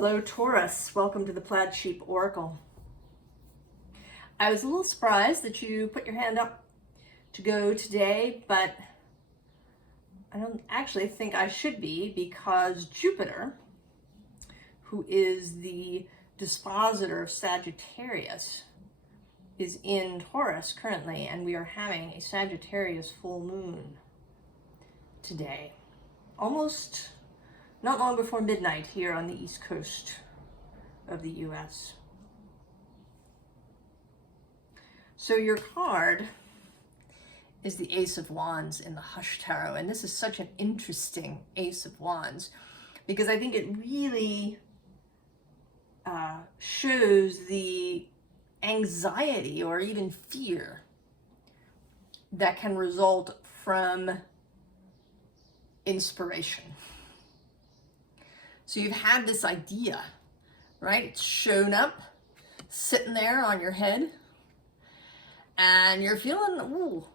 Hello, Taurus. Welcome to the Plaid Sheep Oracle. I was a little surprised that you put your hand up to go today, but I don't actually think I should be, because Jupiter, who is the dispositor of Sagittarius, is in Taurus currently, and we are having a Sagittarius full moon today. Almost not long before midnight here on the East Coast of the US. So your card is the Ace of Wands in the Hush Tarot, and this is such an interesting Ace of Wands because I think it really shows the anxiety or even fear that can result from inspiration. So you've had this idea, right? It's shown up, sitting there on your head, and you're feeling, ooh,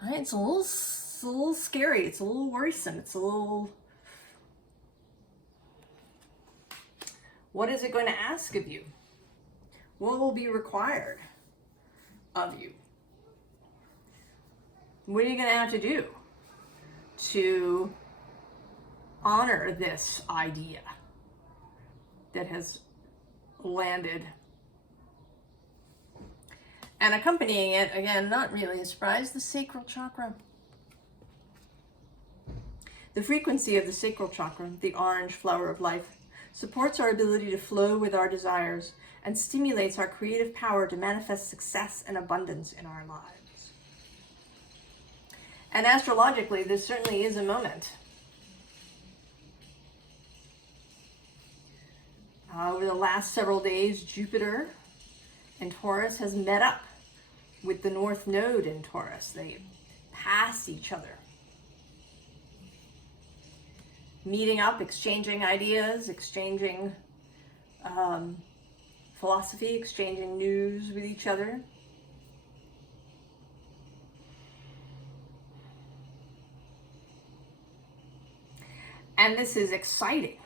right? It's a little scary. It's a little worrisome. It's a little, what is it going to ask of you? What will be required of you? What are you going to have to do to honor this idea that has landed? And accompanying it, again, not really a surprise, the sacral chakra. The frequency of the sacral chakra, the orange flower of life, supports our ability to flow with our desires and stimulates our creative power to manifest success and abundance in our lives. And astrologically, this certainly is a moment. Over the last several days, Jupiter in Taurus has met up with the North Node in Taurus. They pass each other, meeting up, exchanging ideas, exchanging philosophy, exchanging news with each other. And this is exciting.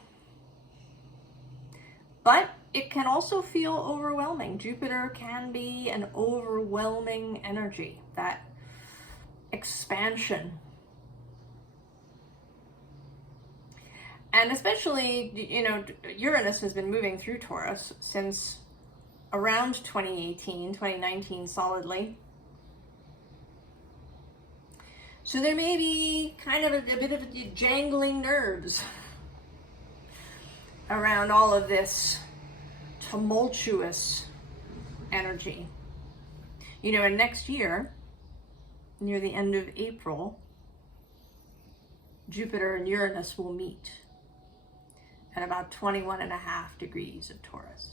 But it can also feel overwhelming. Jupiter can be an overwhelming energy, that expansion. And especially, you know, Uranus has been moving through Taurus since around 2018, 2019 solidly. So there may be kind of a bit of jangling nerves around all of this tumultuous energy. You know, and next year, near the end of April, Jupiter and Uranus will meet at about 21.5 degrees of Taurus.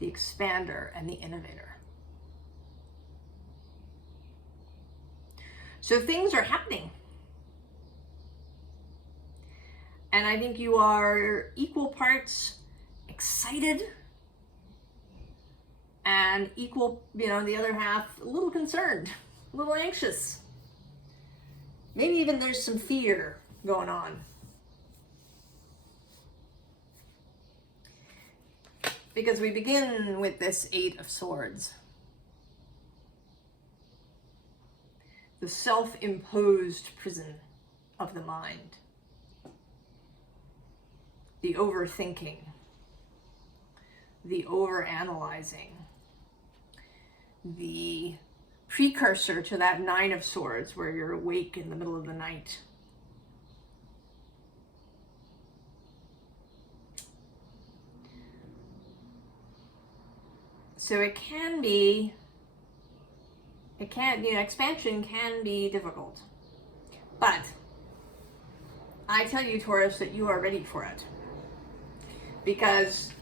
The expander and the innovator. So things are happening. And I think you are equal parts excited and equal, you know, the other half a little concerned, a little anxious. Maybe even there's some fear going on. Because we begin with this Eight of Swords. The self-imposed prison of the mind. The overthinking, the overanalyzing, the precursor to that Nine of Swords where you're awake in the middle of the night. So it can be, expansion can be difficult. But I tell you, Taurus, that you are ready for it. Because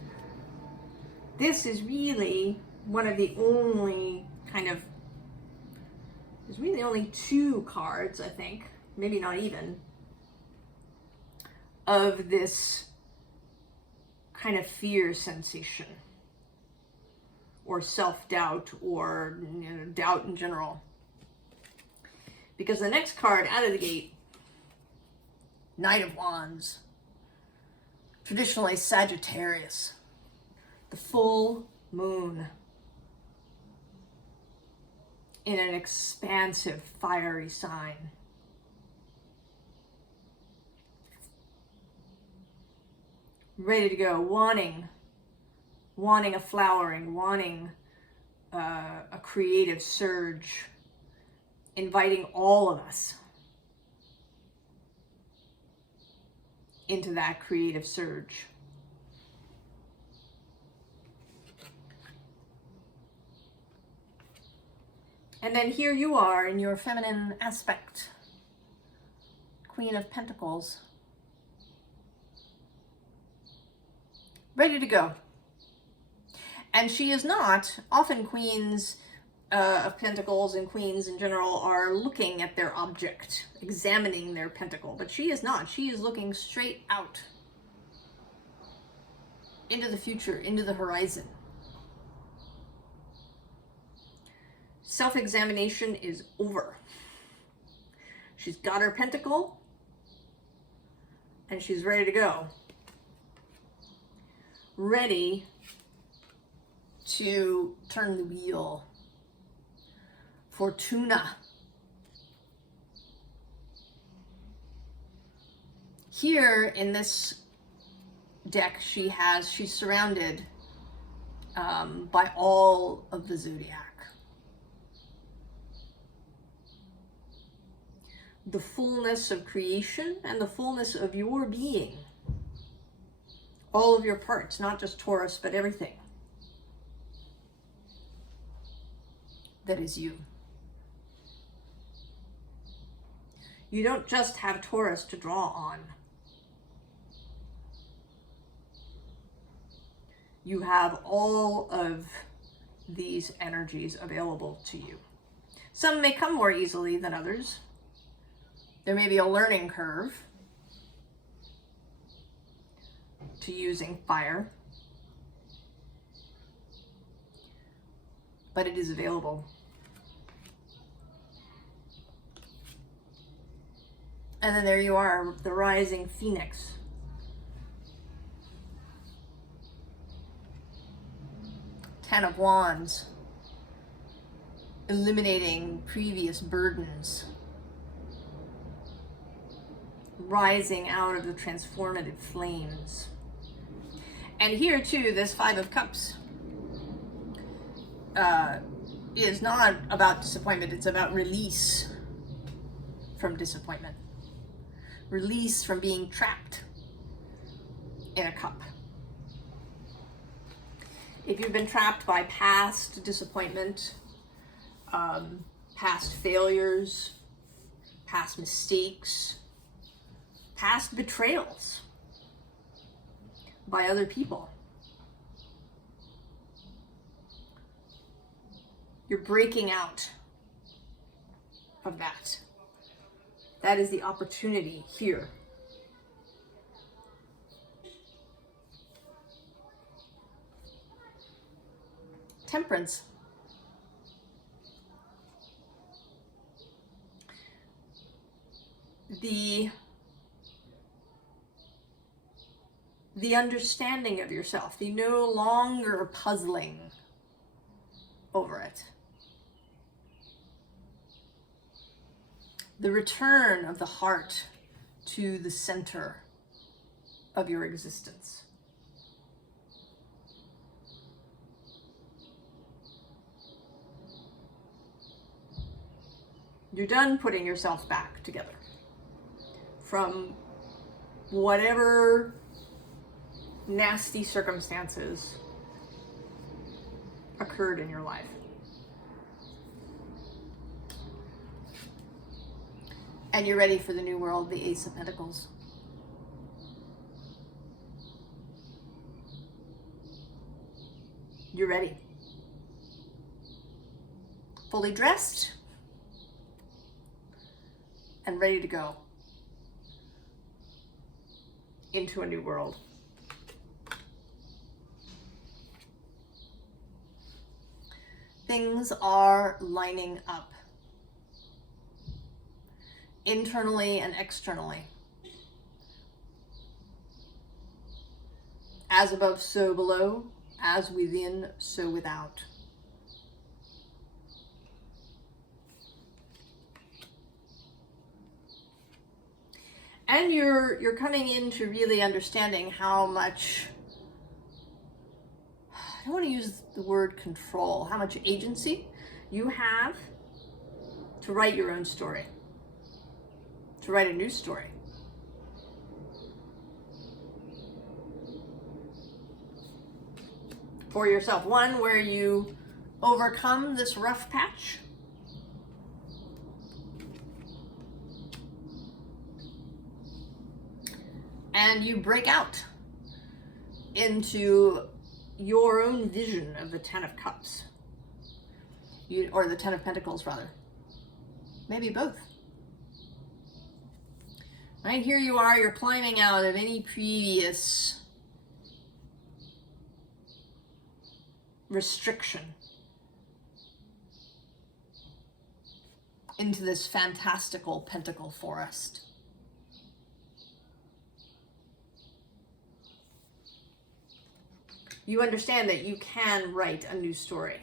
this is really one of the only there's really only two cards, I think, maybe not even, of this kind of fear sensation or self-doubt or doubt in general. Because the next card out of the gate Knight of Wands, traditionally Sagittarius, the full moon in an expansive, fiery sign. Ready to go, wanting a flowering, wanting a creative surge, inviting all of us into that creative surge. And then here you are in your feminine aspect, Queen of Pentacles, ready to go. And she is not, often queens of pentacles and queens in general are looking at their object, examining their pentacle, but she is not. She is looking straight out into the future, into the horizon. Self-examination is over. She's got her pentacle and she's ready to go. Ready to turn the wheel. Fortuna. Here in this deck, she's surrounded by all of the zodiac. The fullness of creation and the fullness of your being. All of your parts, not just Taurus, but everything that is you. You don't just have Taurus to draw on. You have all of these energies available to you. Some may come more easily than others. There may be a learning curve to using fire, but it is available. And then there you are, the rising phoenix. Ten of Wands, eliminating previous burdens, rising out of the transformative flames. And here too, this Five of Cups is not about disappointment, it's about release from disappointment. Release from being trapped in a cup. If you've been trapped by past disappointment, past failures, past mistakes, past betrayals by other people, you're breaking out of that. That is the opportunity here. Temperance. The understanding of yourself, the no longer puzzling over it. The return of the heart to the center of your existence. You're done putting yourself back together from whatever nasty circumstances occurred in your life. And you're ready for the new world, the Ace of Pentacles. You're ready. Fully dressed and ready to go into a new world. Things are lining up, internally and externally. As above, so below. As within, so without. And you're coming into really understanding how much, I don't want to use the word control, how much agency you have to write your own story, to write a new story. For yourself. One where you overcome this rough patch. And you break out into your own vision of the Ten of Cups. Or the Ten of Pentacles, rather. Maybe both. Right, here you are, you're climbing out of any previous restriction into this fantastical pentacle forest. You understand that you can write a new story,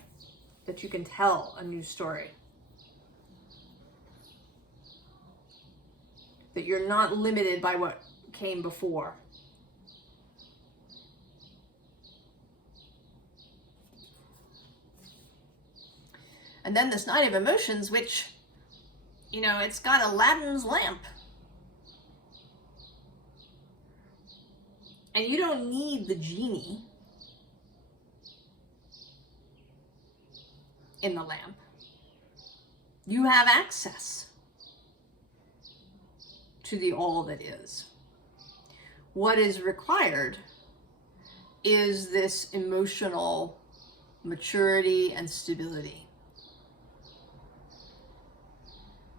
that you can tell a new story, that you're not limited by what came before. And then this Knight of Emotions, which, you know, it's got Aladdin's lamp. And you don't need the genie in the lamp. You have access to the all that is. What is required is this emotional maturity and stability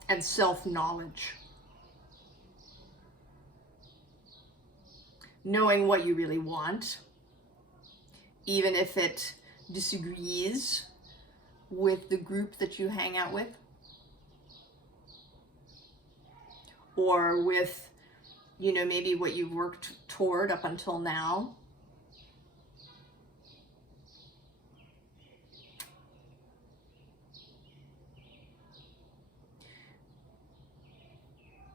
and self-knowledge. Knowing what you really want, even if it disagrees with the group that you hang out with, or with, you know, maybe what you've worked toward up until now.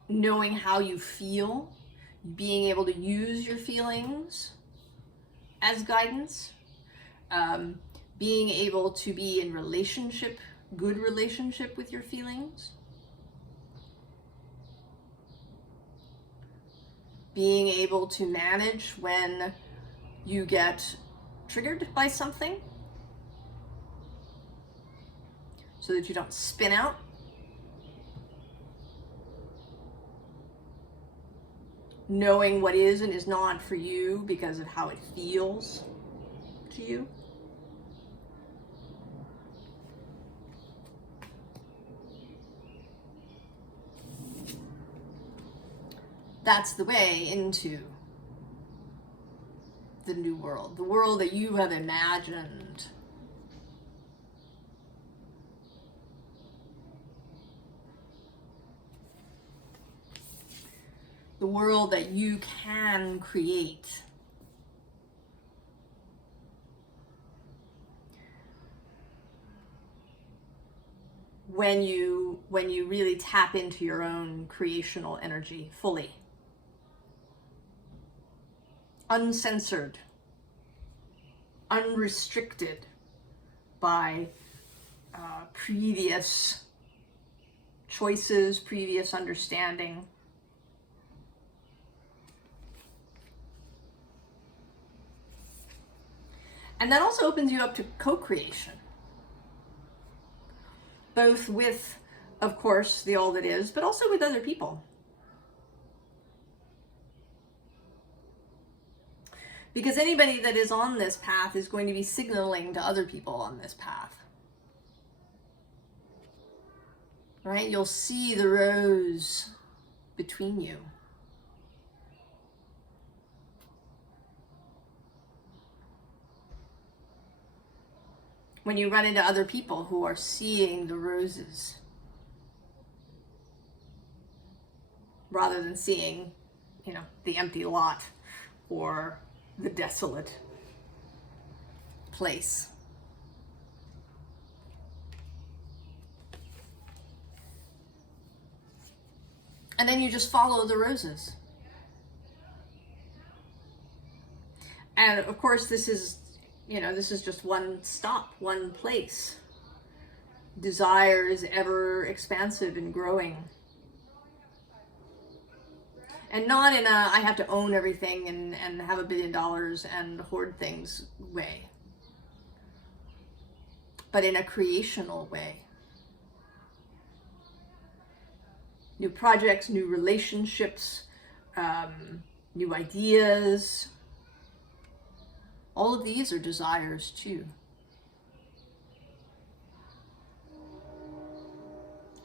Knowing how you feel, being able to use your feelings as guidance, being able to be in relationship, good relationship with your feelings, being able to manage when you get triggered by something so that you don't spin out. Knowing what is and is not for you because of how it feels to you. That's the way into the new world, the world that you have imagined. The world that you can create. When you really tap into your own creational energy fully. Uncensored, unrestricted by previous choices, previous understanding. And that also opens you up to co-creation, both with, of course, the all that is, but also with other people. Because anybody that is on this path is going to be signaling to other people on this path. Right? You'll see the rose between you. When you run into other people who are seeing the roses rather than seeing, you know, the empty lot or the desolate place. And then you just follow the roses. And of course, this is, you know, this is just one stop, one place. Desire is ever expansive and growing. And not in a, I have to own everything and have $1 billion and hoard things way. But in a creational way. New projects, new relationships, new ideas. All of these are desires too.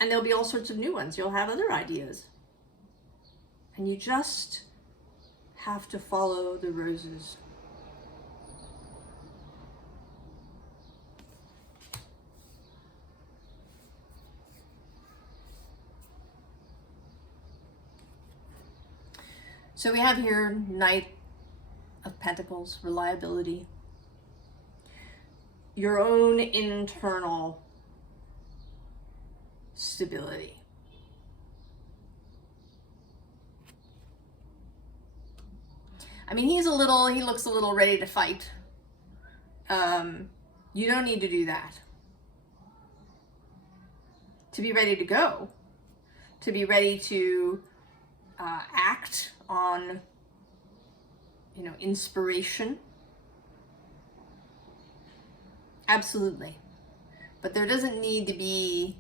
And there'll be all sorts of new ones. You'll have other ideas. And you just have to follow the roses. So we have here Knight of Pentacles, reliability. Your own internal stability. I mean, he looks a little ready to fight. You don't need to do that. To be ready to go, to be ready to act on, you know, inspiration. Absolutely. But there doesn't need to be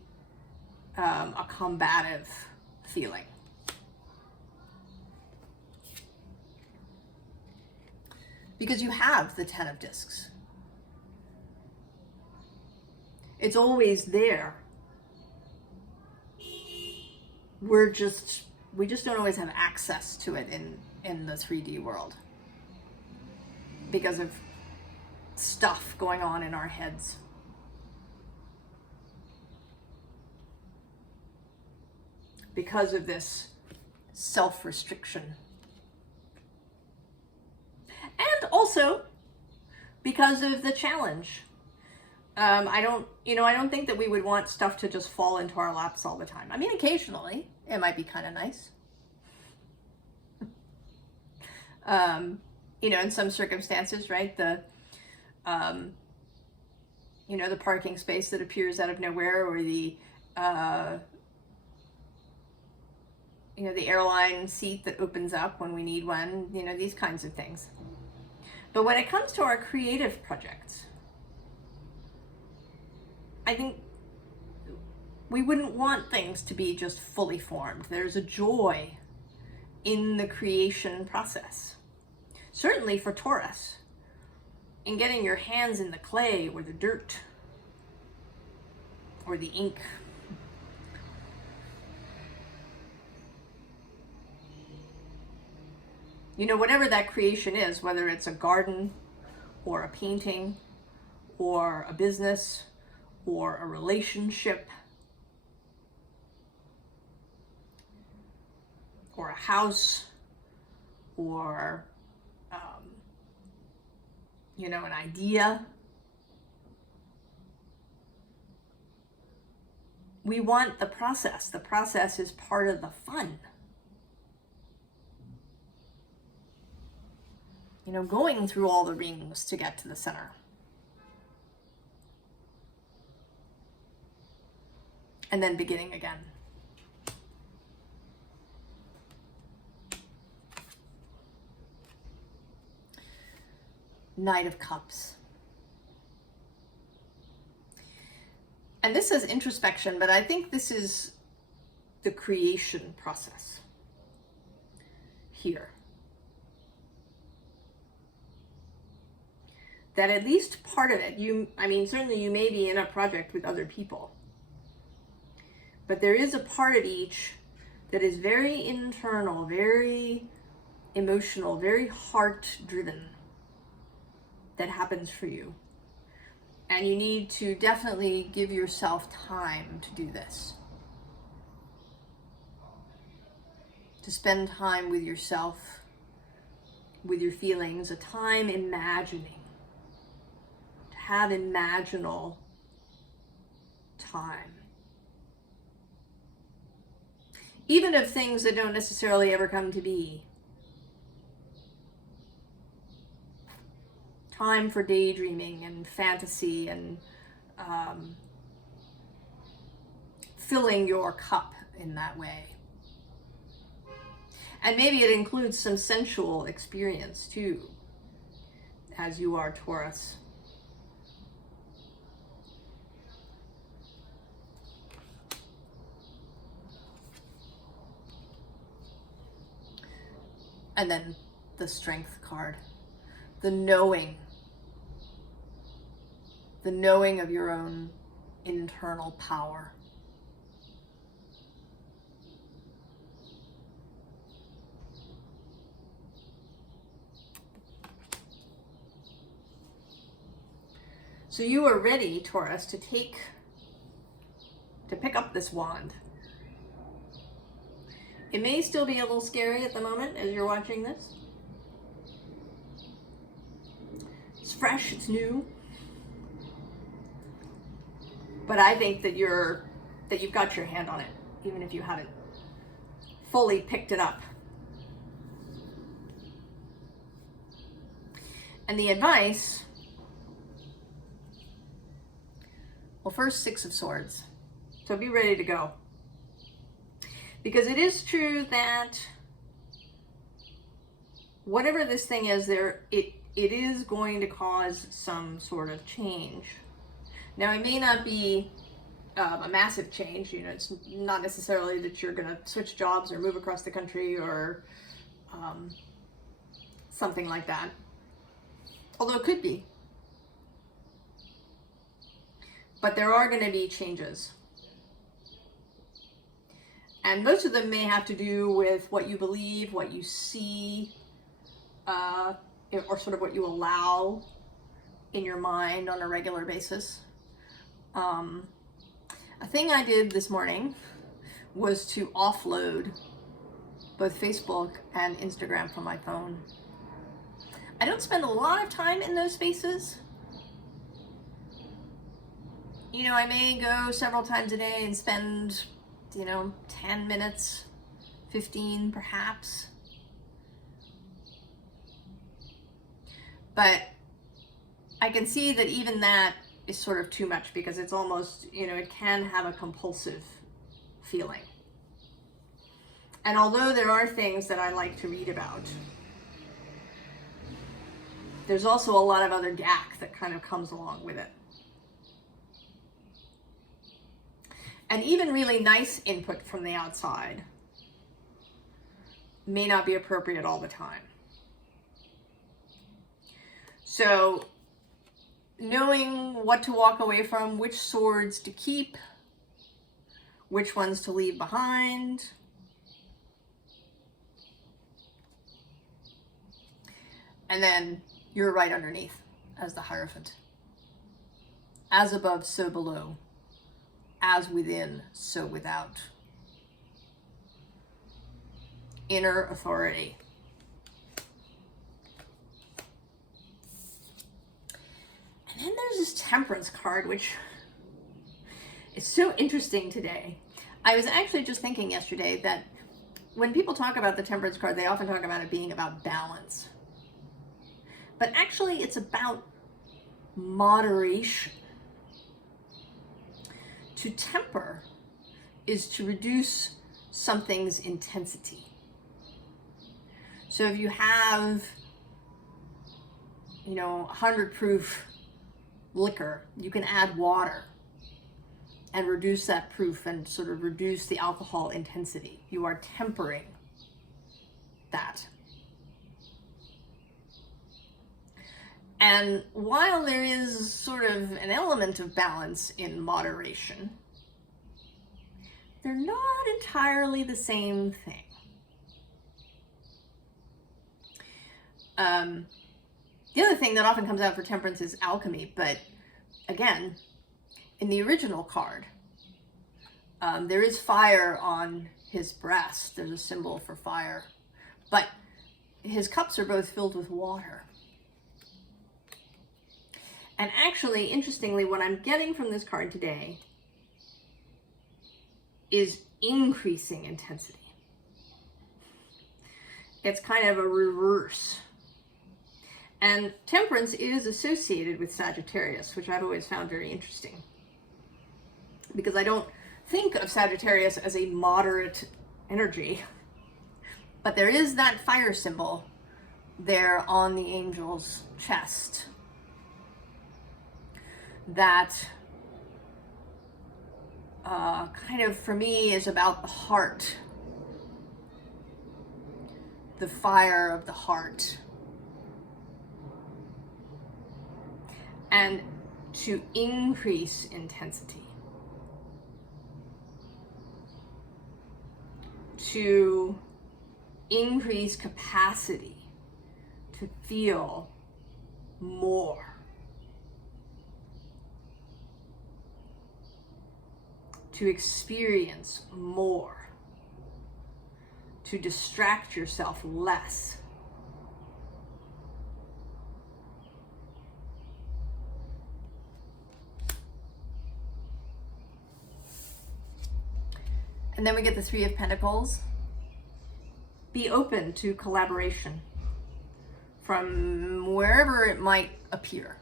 a combative feeling. Because you have the 10 of Discs. It's always there. We just don't always have access to it in the 3D world. Because of stuff going on in our heads. Because of this self-restriction. And also because of the challenge. I don't think that we would want stuff to just fall into our laps all the time. I mean, occasionally it might be kind of nice. You know, in some circumstances, right? The parking space that appears out of nowhere, or the the airline seat that opens up when we need one, you know, these kinds of things. But when it comes to our creative projects, I think we wouldn't want things to be just fully formed. There's a joy in the creation process. Certainly for Taurus, in getting your hands in the clay or the dirt or the ink. You know, whatever that creation is, whether it's a garden or a painting or a business or a relationship or a house or an idea. We want the process. The process is part of the fun. You know, going through all the rings to get to the center. And then beginning again. Knight of Cups. And this is introspection, but I think this is the creation process here. That at least part of it, certainly you may be in a project with other people, but there is a part of each that is very internal, very emotional, very heart-driven, that happens for you. And you need to definitely give yourself time to do this. To spend time with yourself with your feelings, a time imagining, to have imaginal time. Even of things that don't necessarily ever come to be. Time for daydreaming and fantasy and filling your cup in that way. And maybe it includes some sensual experience too, as you are Taurus. And then the Strength card, the knowing of your own internal power. So you are ready, Taurus, to pick up this wand. It may still be a little scary at the moment as you're watching this. It's fresh, it's new. But I think that you've got your hand on it, even if you haven't fully picked it up. And the advice, well, first, Six of Swords. So be ready to go. Because it is true that whatever this thing is, it is going to cause some sort of change. Now, it may not be a massive change. You know, it's not necessarily that you're going to switch jobs or move across the country or something like that. Although it could be. But there are going to be changes. And most of them may have to do with what you believe, what you see, or sort of what you allow in your mind on a regular basis. A thing I did this morning was to offload both Facebook and Instagram from my phone. I don't spend a lot of time in those spaces. You know, I may go several times a day and spend, 10 minutes, 15 perhaps. But I can see that even that is sort of too much because it's almost, it can have a compulsive feeling. And although there are things that I like to read about, there's also a lot of other gack that kind of comes along with it. And even really nice input from the outside may not be appropriate all the time. So knowing what to walk away from, which swords to keep, which ones to leave behind. And then you're right underneath as the Hierophant. As above, so below. As within, so without. Inner authority. And then there's this Temperance card, which is so interesting today. I was actually just thinking yesterday that when people talk about the Temperance card, they often talk about it being about balance. But actually, it's about moderation. To temper is to reduce something's intensity. So if you have, 100 proof liquor, you can add water and reduce that proof and sort of reduce the alcohol intensity. You are tempering that. And while there is sort of an element of balance in moderation, they're not entirely the same thing. The other thing that often comes out for Temperance is alchemy, but again, in the original card, there is fire on his breast. There's a symbol for fire. But his cups are both filled with water. And actually, interestingly, what I'm getting from this card today is increasing intensity. It's kind of a reverse. And Temperance is associated with Sagittarius, which I've always found very interesting. Because I don't think of Sagittarius as a moderate energy. But there is that fire symbol there on the angel's chest that kind of, for me, is about the heart. The fire of the heart. And to increase intensity. To increase capacity to feel more. To experience more. To distract yourself less. And then we get the Three of Pentacles. Be open to collaboration from wherever it might appear.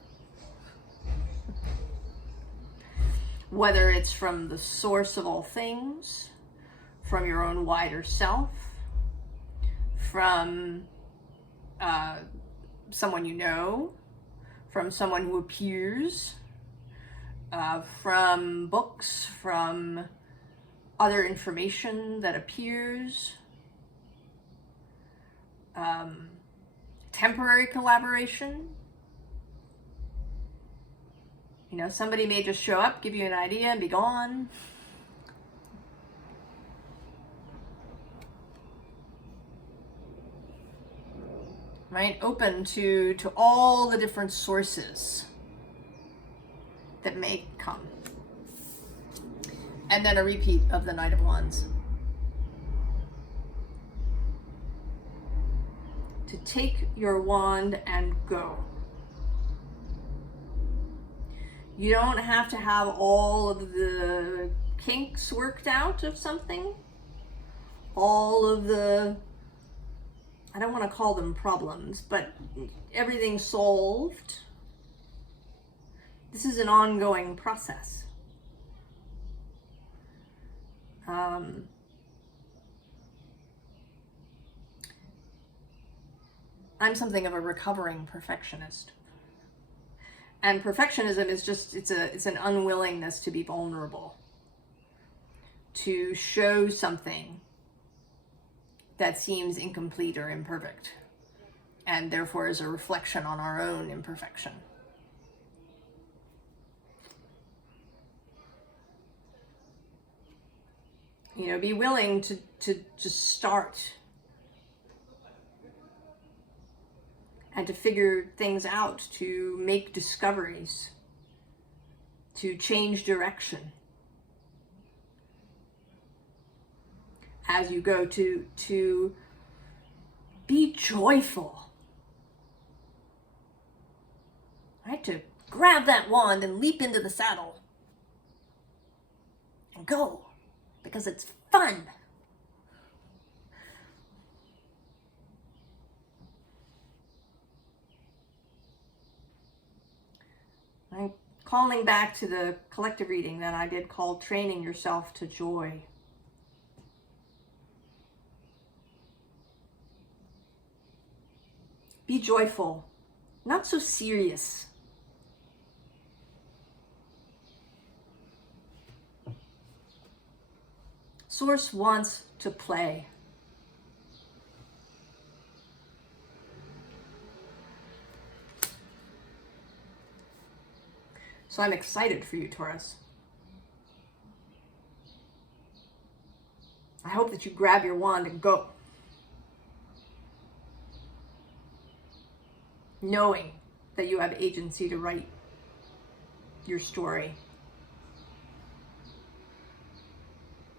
Whether it's from the source of all things, from your own wider self, from someone you know, from someone who appears, from books, from other information that appears, temporary collaboration. You know, somebody may just show up, give you an idea, and be gone. Right? Open to all the different sources that may come. And then a repeat of the Knight of Wands. To take your wand and go. You don't have to have all of the kinks worked out of something. All of the, I don't want to call them problems, but everything solved. This is an ongoing process. I'm something of a recovering perfectionist. And perfectionism is just, it's an unwillingness to be vulnerable. To show something that seems incomplete or imperfect. And therefore is a reflection on our own imperfection. You know, be willing to just start. And to figure things out, to make discoveries, to change direction. As you go to be joyful. Right? To grab that wand and leap into the saddle. And go. Because it's fun. I'm calling back to the collective reading that I did called Training Yourself to Joy. Be joyful, not so serious. Source wants to play. So I'm excited for you, Taurus. I hope that you grab your wand and go. Knowing that you have agency to write your story.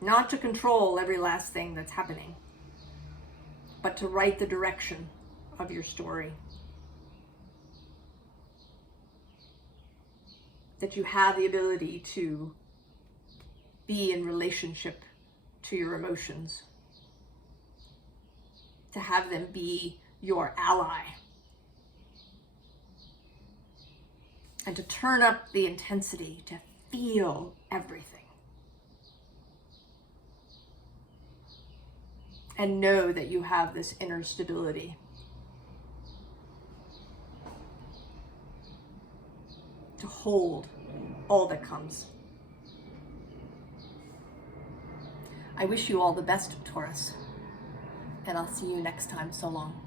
Not to control every last thing that's happening, but to write the direction of your story. That you have the ability to be in relationship to your emotions, to have them be your ally, and to turn up the intensity, to feel everything. And know that you have this inner stability to hold all that comes. I wish you all the best, Taurus, and I'll see you next time. So long.